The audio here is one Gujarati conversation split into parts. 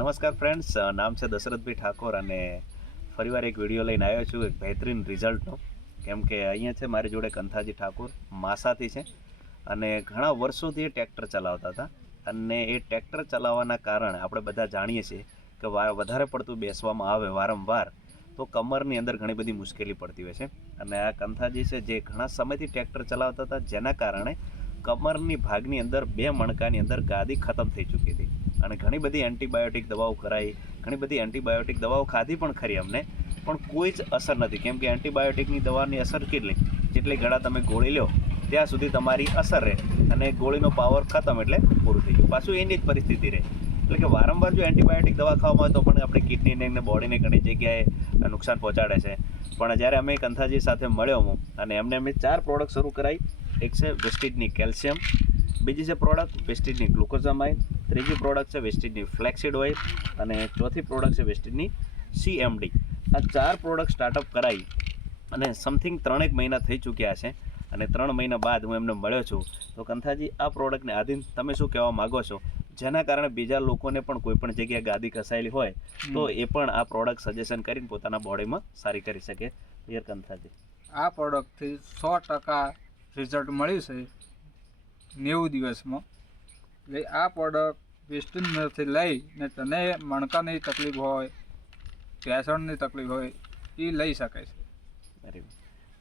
નમસ્કાર ફ્રેન્ડ્સ, નામ છે દશરથભાઈ ઠાકોર અને ફરીવાર એક વિડીયો લઈને આવ્યો છું એક બહેતરીન રિઝલ્ટનો. કેમ કે અહીંયા છે મારી જોડે કંથાજી ઠાકોર માસાથી છે અને ઘણા વર્ષોથી એ ટ્રેક્ટર ચલાવતા હતા અને એ ટ્રેક્ટર ચલાવવાના કારણે આપણે બધા જાણીએ છીએ કે વધારે પડતું બેસવામાં આવે વારંવાર તો કમરની અંદર ઘણી બધી મુશ્કેલી પડતી હોય છે. અને આ કંથાજી છે જે ઘણા સમયથી ટ્રેક્ટર ચલાવતા હતા, જેના કારણે કમરની ભાગની અંદર 2 મણકાની અંદર ગાદી ખતમ થઈ ચૂકી હતી અને ઘણી બધી એન્ટીબાયોટિક દવાઓ કરાવી, ઘણી બધી એન્ટીબાયોટિક દવાઓ ખાધી પણ ખરી અમને, પણ કોઈ જ અસર નથી. કેમ કે એન્ટીબાયોટિકની દવાની અસર જેટલી ઘડા તમે ગોળી લો ત્યાં સુધી તમારી અસર રહે અને ગોળીનો પાવર ખતમ એટલે પૂરું થઈ ગયું. પાછું એની જ પરિસ્થિતિ રહે. એટલે કે વારંવાર જો એન્ટીબાયોટિક દવા ખાવામાં આવે તો પણ આપણે કિડનીને અને બોડીને ઘણી જગ્યાએ નુકસાન પહોંચાડે છે. પણ જ્યારે અમે કંથાજી સાથે મળ્યો હું અને એમને અમે 4 પ્રોડક્ટ શરૂ કરાવી. એક છે વેસ્ટીજની કેલ્શિયમ, બીજી છે પ્રોડક્ટ વેસ્ટીજની ગ્લુકોઝામાઇન, ત્રીજી પ્રોડક્ટ છે વેસ્ટીજની ફ્લેક્સીડ ઓઇલ અને ચોથી પ્રોડક્ટ છે વેસ્ટીજની CMD. આ 4 પ્રોડક્ટ સ્ટાર્ટઅપ કરાવી અને સમથિંગ 3-1 મહિના થઈ ચૂક્યા છે અને 3 મહિના બાદ હું એમને મળ્યો છું. તો કંથાજી, આ પ્રોડક્ટને આધીન તમે શું કહેવા માગો છો, જેના કારણે બીજા લોકોને પણ કોઈ પણ જગ્યાએ ગાદી ઘસાયેલી હોય તો એ પણ આ પ્રોડક્ટ સજેશન કરીને પોતાના બોડીમાં સારી કરી શકે? યાર કંથાજી, આ પ્રોડક્ટથી 100% રિઝલ્ટ મળ્યું છે 90 દિવસમાં. એટલે આ પ્રોડક્ટ વેસ્ટીજમાંથી લઈને તને મણકાની તકલીફ હોય, પેસણની તકલીફ હોય એ લઈ શકાય છે. અરે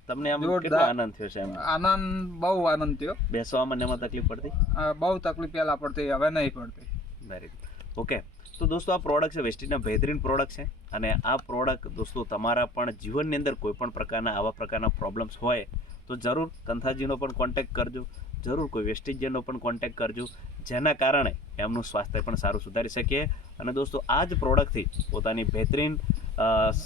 તમને આમ કેટલો આનંદ થયો છે? આનંદ, બહુ આનંદ થયો. બેસવામાં ને એમાં તકલીફ પડતી? બહુ તકલીફ પહેલાં પડતી, હવે નહીં પડતી. Very good. ઓકે, તો દોસ્તો આ પ્રોડક્ટ છે વેસ્ટીજના બહેતરીન પ્રોડક્ટ છે અને આ પ્રોડક્ટ દોસ્તો તમારા પણ જીવનની અંદર કોઈ પણ પ્રકારના આવા પ્રકારના પ્રોબ્લેમ્સ હોય તો જરૂર કંથાજીનો પણ કોન્ટેક્ટ કરજો, જરૂર કોઈ વેસ્ટીજનો પણ કોન્ટેક્ટ કરજો, જેના કારણે એમનું સ્વાસ્થ્ય પણ સારું સુધારી શકીએ. અને દોસ્તો આ જ પ્રોડક્ટથી પોતાની બહેતરીન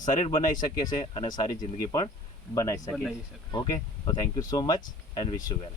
શરીર બનાવી શકીએ છે અને સારી જિંદગી પણ બનાવી શકીએ. ઓકે, તો thank you so much and wish you well.